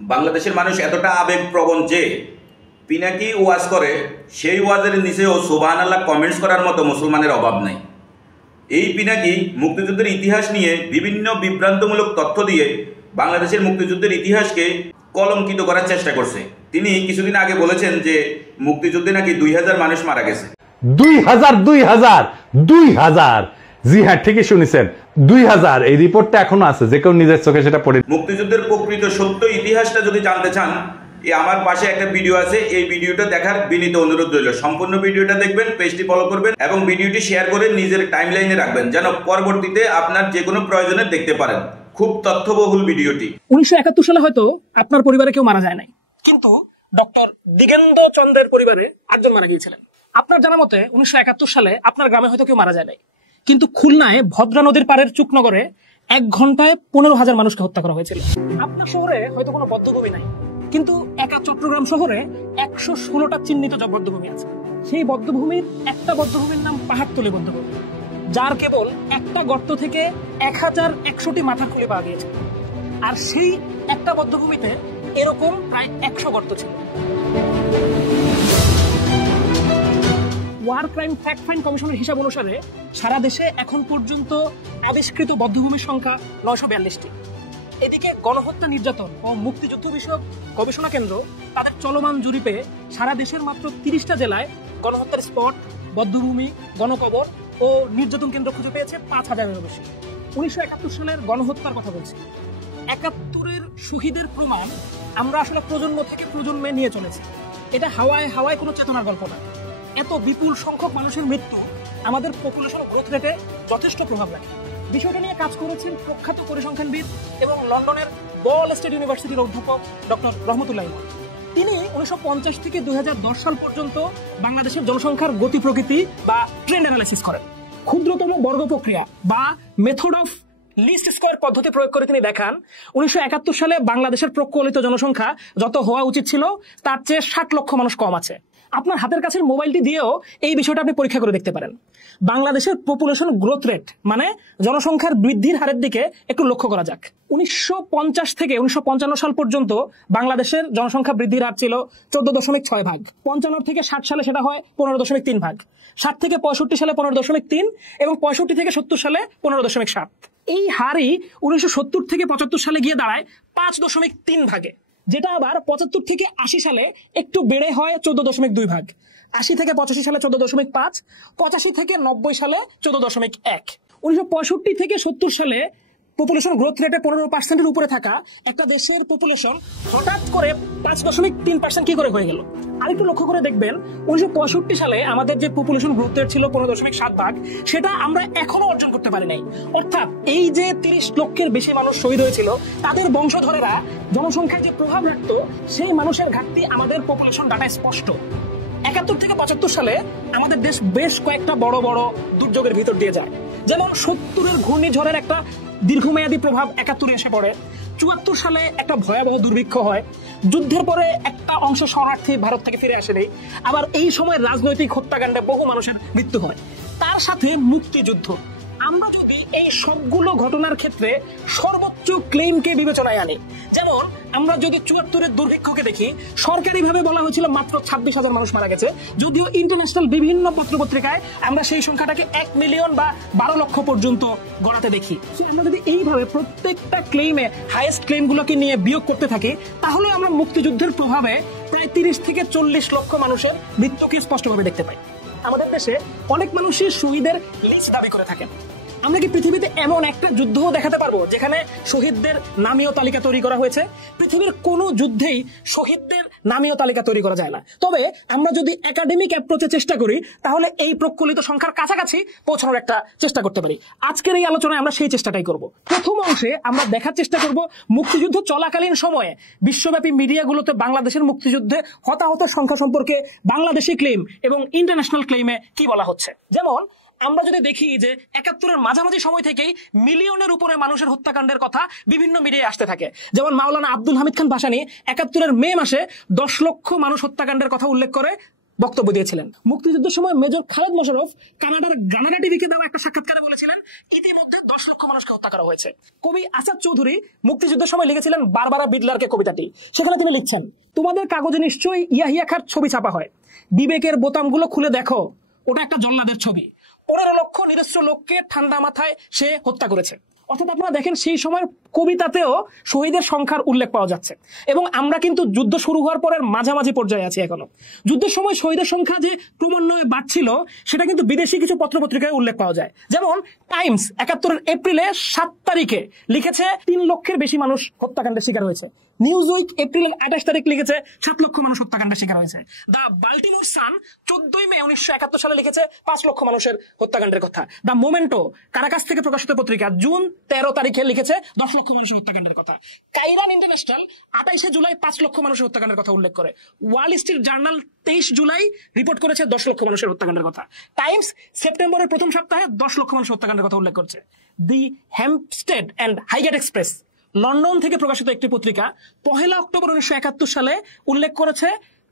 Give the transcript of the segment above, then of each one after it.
বাংলাদেশের মানুষ এতটা আবেগপ্রবণ যে পিনাকি ওয়াজ করে সেই ওয়াজের নিচেও সুবহানাল্লাহ কমেন্টস করার মতো মুসলমানের অভাব নাই। এই পিনাকি মুক্তিযুদ্ধের ইতিহাস নিয়ে বিভিন্ন বিভ্রান্তমূলক তথ্য দিয়ে বাংলাদেশের মুক্তিযুদ্ধের ইতিহাসকে কলঙ্কিত করার চেষ্টা করছে। তিনি কিছুদিন আগে বলেছেন যে মুক্তিযুদ্ধে নাকি 2000 মানুষ মারা গেছে। 2000 জি হ্যাঁ, ঠিকই শুনেছেন, 2000। এই রিপোর্টটা এখনো আছে, যে কেউ নিজের চোখে সেটা পড়ে। মুক্তিযুদ্ধের প্রকৃত সত্য ইতিহাসটা যদি জানতে চান, আমার পাশে একটা ভিডিও আছে, এই ভিডিওটা দেখার বিনীত অনুরোধ রইল। সম্পূর্ণ ভিডিওটা দেখবেন, পেজটি ফলো করবেন এবং ভিডিওটি শেয়ার করে নিজের টাইমলাইনে রাখবেন, যেন পরবর্তীতে আপনার যে কোনো প্রয়োজনে দেখতে পারেন। খুব তথ্যবহুল ভিডিওটি। 1971 সালে হয়তো আপনার পরিবারে কেউ মারা যায় নাই, কিন্তু ডক্টর দিগেন্দ্র চন্দ্রের পরিবারে 8 জন মারা গিয়েছিলেন। আপনার জানা মতে 1971 সালে আপনার গ্রামে হয়তো কেউ মারা যায় নাই, কিন্তু খুলনায় ভদ্রা নদীর পাড়ের চুকনগরে 1 ঘন্টায় 15,000 মানুষকে হত্যা করা হয়েছিল। আপনার শহরে হয়তো কোনো বদ্ধভূমি নাই, কিন্তু একা চট্টগ্রাম শহরে 116টা চিহ্নিত বদ্ধভূমি আছে। সেই বদ্ধভূমির একটা বদ্ধভূমির নাম পাহাড়তলী বদ্ধভূমি, যার কেবল একটা গর্ত থেকে 1100টি মাথার খুলি পাওয়া গিয়েছে। আর সেই একটা বদ্ধভূমিতে এরকম প্রায় 100 গর্ত ছিল। ওয়ার ক্রাইম ফ্যাক্ট ফাইন্ড কমিশনের হিসাব অনুসারে সারা দেশে এখন পর্যন্ত আবিষ্কৃত বদ্ধভূমির সংখ্যা 942টি। এদিকে গণহত্যা, নির্যাতন ও মুক্তিযুদ্ধ বিষয়ক গবেষণা কেন্দ্র তাদের চলমান জরিপে সারা দেশের মাত্র 30টা জেলায় গণহত্যার স্পট, বদ্ধভূমি, গণকবর ও নির্যাতন কেন্দ্র খুঁজে পেয়েছে 5000-এরও বেশি। 1971 সালের গণহত্যার কথা বলছি। 71-এর শহীদের প্রমাণ আমরা আসলে প্রজন্ম থেকে প্রজন্মে নিয়ে চলেছি। এটা হাওয়ায় হাওয়ায় কোনো চেতনার গল্প না। এত বিপুল সংখ্যক মানুষের মৃত্যু আমাদের পপুলেশন গ্রোথ রেটে যথেষ্ট প্রভাব রাখে। বিষয়টা নিয়ে কাজ করেছেন প্রখ্যাত পরিসংখ্যানবিদ এবং লন্ডনের বল স্টেট ইউনিভার্সিটির অধ্যাপক ডক্টর রহমতুল্লাহ। তিনি 1950 থেকে 2010 সাল পর্যন্ত বাংলাদেশের জনসংখ্যার গতি প্রকৃতি বা ট্রেন্ড অ্যানালাইসিস করেন। ক্ষুদ্রতম বর্গ প্রক্রিয়া বা মেথড অফ লিস্ট স্কয়ার পদ্ধতি প্রয়োগ করে তিনি দেখান 1971 সালে বাংলাদেশের প্রকলিত জনসংখ্যা যত হওয়া উচিত ছিল তার চেয়ে 60 লক্ষ মানুষ কম আছে। আপনার হাতের কাছের মোবাইলটি দিয়েও এই বিষয়টা আপনি পরীক্ষা করে দেখতে পারেন। বাংলাদেশের পপুলেশন গ্রোথ রেট মানে জনসংখ্যার বৃদ্ধির হারের দিকে একটু লক্ষ্য করা যাক। 1950 থেকে 1955 সাল পর্যন্ত বাংলাদেশের জনসংখ্যা বৃদ্ধির হার ছিল 14.6 ভাগ। 55 থেকে 60 সালে সেটা হয় 15.3 ভাগ। 60 থেকে 65 সালে 15.3 এবং 65 থেকে 70 সালে 15.7। এই হারই 1970 থেকে 75 সালে গিয়ে দাঁড়ায় 5.3 ভাগে, যেটা আবার 75 থেকে 80 সালে একটু বেড়ে হয় 14.2 ভাগ। 80 থেকে 85 সালে 14.5, 85 থেকে 90 সালে 14.1। 1965 থেকে 70 সালে পপুলেশন গ্রোথ রেটে 15%-এর উপরে থাকা একটা দেশের পপুলেশন হঠাৎ করে 5.3% কি করে হয়ে গেল? আরেকটু লক্ষ্য করে দেখবেন 1965 সালে আমাদের যে পপুলেশন গ্রোথ রেট ছিল 15.7 ভাগ, সেটা আমরা এখনো অর্জন করতে পারি নাই। অর্থাৎ এই যে 30 লক্ষের বেশি মানুষ শহীদ হয়েছিল তাদের বংশধরেরা জনসংখ্যায় যে প্রভাব রাখতো সেই মানুষের ঘাটতি আমাদের পপুলেশন ডাটায় স্পষ্ট। 71 থেকে 75 সালে আমাদের দেশ বেশ কয়েকটা বড় বড় দুর্যোগের ভিতর দিয়ে যায়, যেমন 70-এর ঘূর্ণিঝড়ের একটা দীর্ঘমেয়াদী প্রভাব 71-এ এসে পড়ে। 74 সালে একটা ভয়াবহ দুর্ভিক্ষ হয়। যুদ্ধের পরে একটা অংশ শরণার্থী ভারত থেকে ফিরে আসেনি। আবার এই সময় রাজনৈতিক হত্যাকাণ্ডে বহু মানুষের মৃত্যু হয়। তার সাথে মুক্তিযুদ্ধ। আমরা যদি এই সবগুলো ঘটনার ক্ষেত্রে সর্বোচ্চ ক্লেমকে বিবেচনায় আনি, যেমন আমরা যদি 74-এর দুর্ভিক্ষকে দেখি, সরকারিভাবে বলা হয়েছিল মাত্র 26,000 মানুষ মারা গেছে, যদিও ইন্টারন্যাশনাল বিভিন্ন পত্রপত্রিকায় আমরা সেই সংখ্যাটাকে 1 মিলিয়ন বা 12 লক্ষ পর্যন্ত গড়াতে দেখি। আমরা যদি এইভাবে প্রত্যেকটা ক্লেমে হাইয়েস্ট ক্লেমগুলোকে নিয়ে বিয়োগ করতে থাকি, তাহলে আমরা মুক্তিযুদ্ধের প্রভাবে প্রায় 30 থেকে 40 লক্ষ মানুষের মৃত্যুকে স্পষ্টভাবে দেখতে পাই। আমাদের দেশে অনেক মানুষই শহীদের লিস্ট দাবি করে থাকেন। আমরা কি পৃথিবীতে এমন একটা যুদ্ধও দেখাতে পারবো যেখানে শহীদদের নামীয় তালিকা তৈরি করা হয়েছে? পৃথিবীর কোনো যুদ্ধেই শহীদদের নামীয় তালিকা তৈরি করা যায় না। তবে আমরা যদি একাডেমিক অ্যাপ্রোচে চেষ্টা করি, তাহলে এই প্রকলিত সংখ্যার কাছাকাছি পৌঁছানোর একটা চেষ্টা করতে পারি। আজকের এই আলোচনায় আমরা সেই চেষ্টাটাই করব। প্রথম অংশে আমরা দেখার চেষ্টা করব মুক্তিযুদ্ধ চলাকালীন সময়ে বিশ্বব্যাপী মিডিয়াগুলোতে বাংলাদেশের মুক্তিযুদ্ধে হতাহত সংখ্যা সম্পর্কে বাংলাদেশি ক্লেম এবং ইন্টারন্যাশনাল ক্লেমে কি বলা হচ্ছে। যেমন আমরা যদি দেখি যে 71-এর মাঝামাঝি সময় থেকেই মিলিয়নের উপরে মানুষের হত্যাকাণ্ডের কথা বিভিন্ন মিডিয়ায় আসতে থাকে। যেমন মাওলানা আব্দুল হামিদ খান ভাসানী 71-এর মে মাসে 10 লক্ষ মানুষ হত্যাকাণ্ডের কথা উল্লেখ করে বক্তব্য দিয়েছিলেন। মুক্তিযুদ্ধের সময় মেজর খালেদ মোশাররফ কানাডার গ্রানাডা টিভিকে দেওয়া একটা সাক্ষাৎকারে বলেছিলেন ইতিমধ্যে 10 লক্ষ মানুষকে হত্যা করা হয়েছে। কবি আসাদ চৌধুরী মুক্তিযুদ্ধের সময় লিখেছিলেন বারবারা বিডলারকে কবিতাটি। সেখানে তিনি লিখছেন, তোমাদের কাগজে নিশ্চয়ই ইয়াহিয়া খাঁর ছবি ছাপা হয়, বিবেকের বোতামগুলো খুলে দেখো, ওটা একটা জল্লাদের ছবি। 15 লক্ষ নিরস্ত্র লোককে ঠান্ডা মাথায় সে হত্যা করেছে। অর্থাৎ আপনারা দেখেন সেই সময় কবিতাতেও শহীদের সংখ্যার উল্লেখ পাওয়া যাচ্ছে। এবং আমরা কিন্তু যুদ্ধ শুরু হওয়ার পরের মাঝামাঝি পর্যায়ে আছি এখনো। যুদ্ধের সময় শহীদের সংখ্যা যে ক্রমান্বয়ে বাড়ছিল সেটা কিন্তু বিদেশি কিছু পত্রপত্রিকায় উল্লেখ পাওয়া যায়। যেমন টাইমস 71 এপ্রিলে 7 তারিখে লিখেছে 3 লক্ষের বেশি মানুষ হত্যাকাণ্ডের শিকার হয়েছে। নিউজউইক এপ্রিলের 28 তারিখ লিখেছে 7 লক্ষ মানুষ হত্যাকাণ্ডের শিকার হয়েছে। দ্য বাল্টিমোর সান 14 মে 1971 সালে লিখেছে 5 লক্ষ মানুষের হত্যাকাণ্ডের কথা। দ্য মোমেন্টো কারাকাস থেকে প্রকাশিত পত্রিকা জুন 13 তারিখে লিখেছে 10 লক্ষ মানুষের হত্যাকাণ্ডের কথা। কাইরান ইন্টারন্যাশনাল 28 জুলাই 5 লক্ষ মানুষের হত্যাকাণ্ডের কথা উল্লেখ করে। Wall Street journal 23 July report করেছে 10 লক্ষ মানুষের হত্যাকাণ্ডের কথা। টাইমস সেপ্টেম্বরের প্রথম সপ্তাহে 10 লক্ষ মানুষের হত্যাকাণ্ডের কথা উল্লেখ করছে। The Hampstead and Highgate Express London থেকে প্রকাশিত একটি পত্রিকা 1 অক্টোবর 1971 সালে উল্লেখ করেছে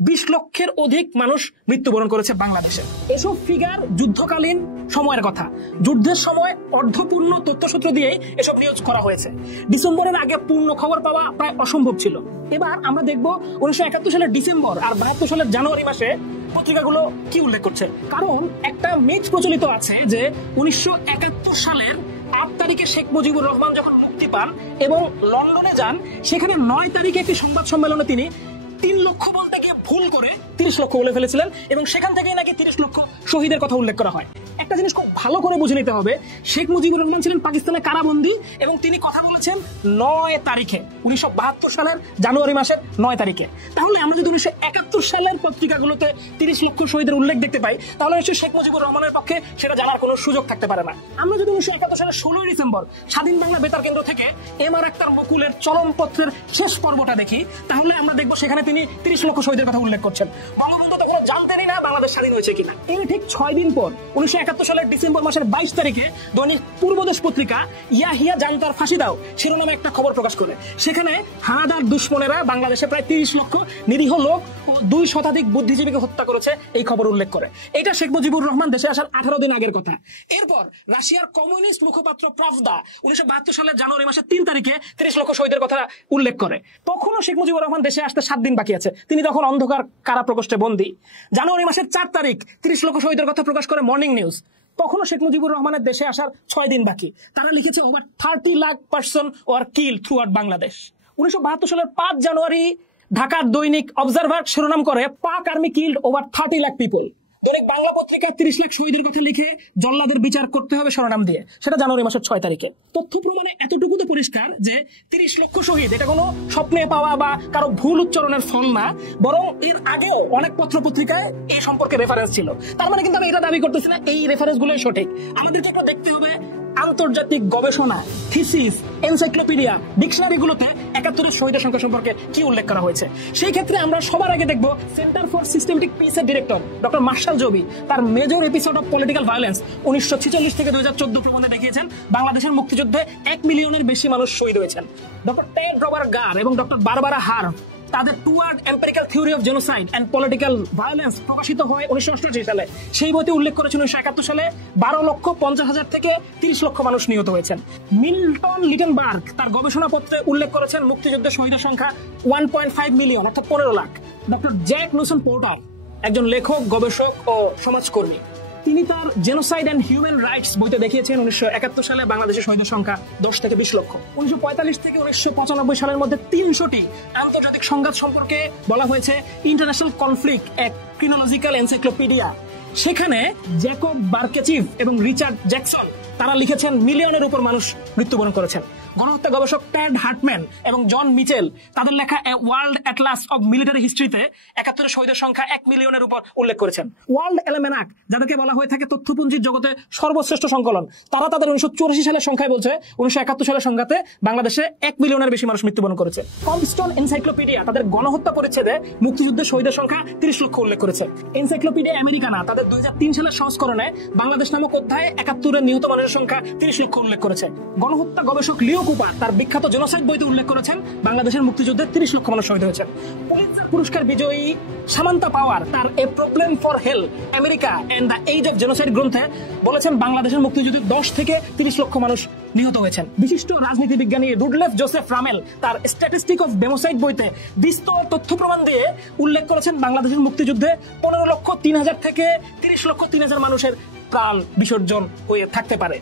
20 লক্ষের অধিক মানুষ মৃত্যুবরণ করেছে বাংলাদেশে। এসব ফিগার যুদ্ধকালীন সময়ের কথা। যুদ্ধের সময় অর্ধপূর্ণ তথ্যসূত্র দিয়েই এসব নিউজ করা হয়েছে। ডিসেম্বরের আগে পূর্ণ খবর পাওয়া প্রায় অসম্ভব ছিল। এবার আমরা দেখব 1971 সালের ডিসেম্বর আর 72 সালের জানুয়ারি মাসে পত্রিকাগুলো কি উল্লেখ করছে। কারণ একটা মিথ প্রচলিত আছে যে 1971 সালের 8 তারিখে শেখ মুজিবুর রহমান যখন মুক্তি পান এবং লন্ডনে যান, সেখানে 9 তারিখে একটি সংবাদ সম্মেলনে তিনি 3 লক্ষ বলতে গিয়ে ভুল করে 30 লক্ষ বলে ফেলেছিলেন এবং সেখান থেকেই নাকি 30 লক্ষ শহীদের কথা উল্লেখ করা হয়। একটা জিনিস খুব ভালো করে বুঝে নিতে হবে, শেখ মুজিবুর রহমান ছিলেন পাকিস্তানে কারাবন্দী এবং তিনি কথা বলেছেন 9 তারিখে 1972 সালের জানুয়ারি মাসের 9 তারিখে। তাহলে আমরা যদি 1971 সালের পত্রিকাগুলোতে 30 লক্ষ শহীদের উল্লেখ দেখতে পাই, তাহলে নিশ্চয়ই শেখ মুজিবুর রহমানের পক্ষে সেটা জানার কোনো সুযোগ থাকতে পারে না। আমরা যদি 1971 সালের 16 ডিসেম্বর স্বাধীন বাংলা বেতার কেন্দ্র থেকে এমআর আক্তার মুকুলের চলমপত্রের শেষ পর্বটা দেখি, তাহলে আমরা দেখব সেখানে তিনি 30 লক্ষ শহীদের কথা উল্লেখ করছেন। বঙ্গবন্ধু তখন জানতেনই না বাংলাদেশ স্বাধীন হয়েছে কিনা। এর ঠিক 6 দিন পর 1971 সালের ডিসেম্বর মাসের 22 তারিখে দৈনিক পূর্বদেশ পত্রিকা ইয়াহিয়া জান্তার ফাঁসি দাও শিরোনামে একটা খবর প্রকাশ করে। সেখানে হানাদার দুশ্মনেরা বাংলাদেশে প্রায় 30 লক্ষ নিরীহ লোক ও 2 শতাধিক বুদ্ধিজীবীকে হত্যা করেছে এই খবর উল্লেখ করে। এটা শেখ মুজিবুর রহমান দেশে আসার 18 দিন আগের কথা। এরপর রাশিয়ার কমিউনিস্ট মুখপাত্র প্রভদা 1972 সালের জানুয়ারি মাসের 3 তারিখে 30 লক্ষ শহীদের কথা উল্লেখ করে। তখনও শেখ মুজিবুর রহমান দেশে আসতে 7 দিন বাকি আছে। তিনি তখন অন্ধকার কারা প্রকোষ্ঠে বন্দী। জানুয়ারি মাসের 4 তারিখ 30 লক্ষ শহীদের কথা প্রকাশ করে মর্নিং নিউজ। তখনও শেখ মুজিবুর রহমানের দেশে আসার 6 দিন বাকি। তারা লিখেছে over 30 lakh person were killed through out Bangladesh. 1972 সালের 5 জানুয়ারি ঢাকার দৈনিক অবজারভার শিরোনাম করে পাক army killed over 30 lakh people. দৈনিক বাংলা পত্রিকা 30 লাখ শহীদের কথা লিখে জল্লাদের বিচার করতে হবে শিরোনাম দিয়ে, সেটা জানুয়ারি মাসের 6 তারিখে। তথ্য প্রমাণে এতটুকু তো পরিষ্কার যে 30 লক্ষ শহীদ এটা কোনো স্বপ্নে পাওয়া বা কারো ভুল উচ্চারণের ফল না, বরং এর আগেও অনেক পত্র পত্রিকায় এই সম্পর্কে রেফারেন্স ছিল। তার মানে কিন্তু আমি এটা দাবি করতেছি না এই রেফারেন্স গুলোই সঠিক। আমাদেরকে একটু দেখতে হবে আন্তর্জাতিক গবেষণা, থিসিস, এনসাইক্লোপিডিয়া, ডিকশনারিগুলোতে 71 শহীদের সংখ্যা সম্পর্কে কি উল্লেখ করা হয়েছে। সেই ক্ষেত্রে আমরা সবার আগে দেখব সেন্টার ফর সিস্টেমেটিক পিসের ডিরেক্টর ডক্টর মার্শাল জবি তার major episode of political violence 1946 থেকে 2014 প্রবন্ধে দেখিয়েছেন বাংলাদেশের মুক্তিযুদ্ধে 1 মিলিয়নের বেশি মানুষ শহীদ হয়েছেন। ডক্টর টেড রবার্ট গার এবং ডক্টর বারবারা হার্ভ তাদের toward empirical theory of genocide and political violence প্রকাশিত হয় 1988 সালে। সেই বইতে উল্লেখ করেছেন 1971 সালে 12,50,000 থেকে 30 লক্ষ মানুষ নিহত হয়েছেন। মিল্টন লিটনবার্গ তার গবেষণাপত্রে উল্লেখ করেছেন মুক্তিযুদ্ধের শহীদের সংখ্যা 1.5 মিলিয়ন অর্থাৎ 15 লাখ। ডক্টর জ্যাক নুসন পোর্টার একজন লেখক, গবেষক ও সমাজকর্মী, তিনি তার জেনোসাইড অ্যান্ড হিউম্যান রাইটস বইতে দেখিয়েছেন 1971 সালে বাংলাদেশের শহীদের সংখ্যা 10 থেকে 20 লক্ষ। 1945 থেকে 1995 সালের মধ্যে 300টি আন্তর্জাতিক সংঘাত সম্পর্কে বলা হয়েছে ইন্টারন্যাশনাল কনফ্লিক্ট এক ক্রিনোলজিক্যাল এনসাইক্লোপিডিয়া। সেখানে জ্যাকব বার্কেচিভ এবং রিচার্ড জ্যাকসন তারা লিখেছেন মিলিয়নের উপর মানুষ মৃত্যুবরণ করেছেন। গণহত্যা গবেষক ট্যাড হার্টম্যান এবং জন মিচেল তাদের লেখা a world atlas of military হিস্ট্রিতে 71 শহীদের সংখ্যা 1 মিলিয়নের উপর উল্লেখ করেছেন। ওয়ার্ল্ড অ্যালমেনাক, যাদেরকে বলা হয়ে থাকে তথ্যপুঞ্জির জগতে সর্বশ্রেষ্ঠ সংকলন, তারা তাদের 1984 সালের সংখ্যায় বলছে 1971 সালের সংখ্যাতে বাংলাদেশে 1 মিলিয়নের বেশি মানুষ মৃত্যুবরণ করেছে। কমস্টোন এনসাইক্লোপিডিয়া তাদের গণহত্যা পরিচ্ছেদে মুক্তিযুদ্ধের শহীদের সংখ্যা 30 লক্ষ উল্লেখ করেছে। এনসাইক্লোপিডিয়া আমেরিকানা তাদের 2003 সালের সংস্করণে বাংলাদেশ নামক অধ্যায়ে 71 নিহত মানুষের সংখ্যা 30 লক্ষ উল্লেখ করেছে। গণহত্যা গবেষক লিও কুপার তার বিখ্যাত জেনোসাইড বইতে উল্লেখ করেছেন বাংলাদেশের মুক্তিযুদ্ধে 30 লক্ষ মানুষ শহীদ হয়েছেন। পুলিৎজার পুরস্কার বিজয়ী সামান্তা পাওয়ার তার a problem for hell America and the age of genocide গ্রন্থে বলেছেন বাংলাদেশের মুক্তিযুদ্ধে 10 থেকে 30 লক্ষ মানুষ নিহত হয়েছেন। বিশিষ্ট রাজনীতি বিজ্ঞানী রুডলেফ জোসেফ রামেল তার স্ট্যাটিস্টিক অফ ডেমোসাইড বইতে বিস্তর তথ্য প্রমাণ দিয়ে উল্লেখ করেছেন বাংলাদেশের মুক্তিযুদ্ধে 15,03,000 থেকে 30,03,000 মানুষের প্রাণ বিসর্জন হয়ে থাকতে পারে।